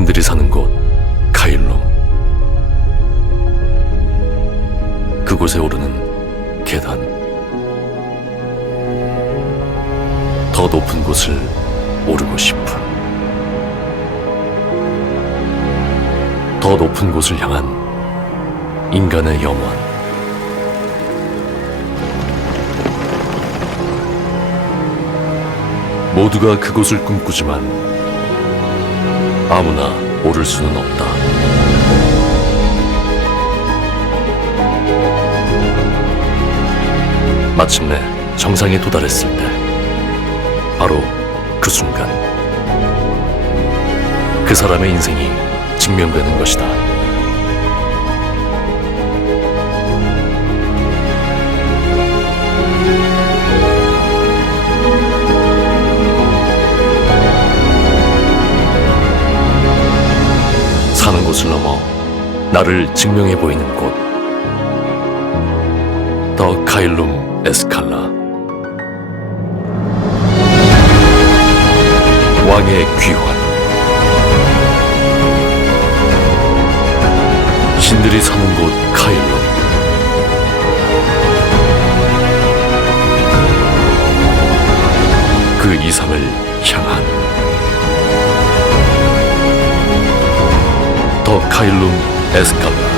신들이 사는 곳 카일룸. 그곳에 오르는 계단. 더 높은 곳을 오르고 싶은. 더 높은 곳을 향한 인간의 염원. 모두가 그곳을 꿈꾸지만 아무나 오를 수는 없다. 마침내 정상에 도달했을 때 바로 그 순간 그 사람의 인생이 증명되는 것이다. 사는 곳을 넘어 나를 증명해 보이는 곳. 더 카일룸 에스칼라. 왕의 귀환. 신들이 사는 곳 카일룸. 그 이상을 향한 Heilung, Escalade.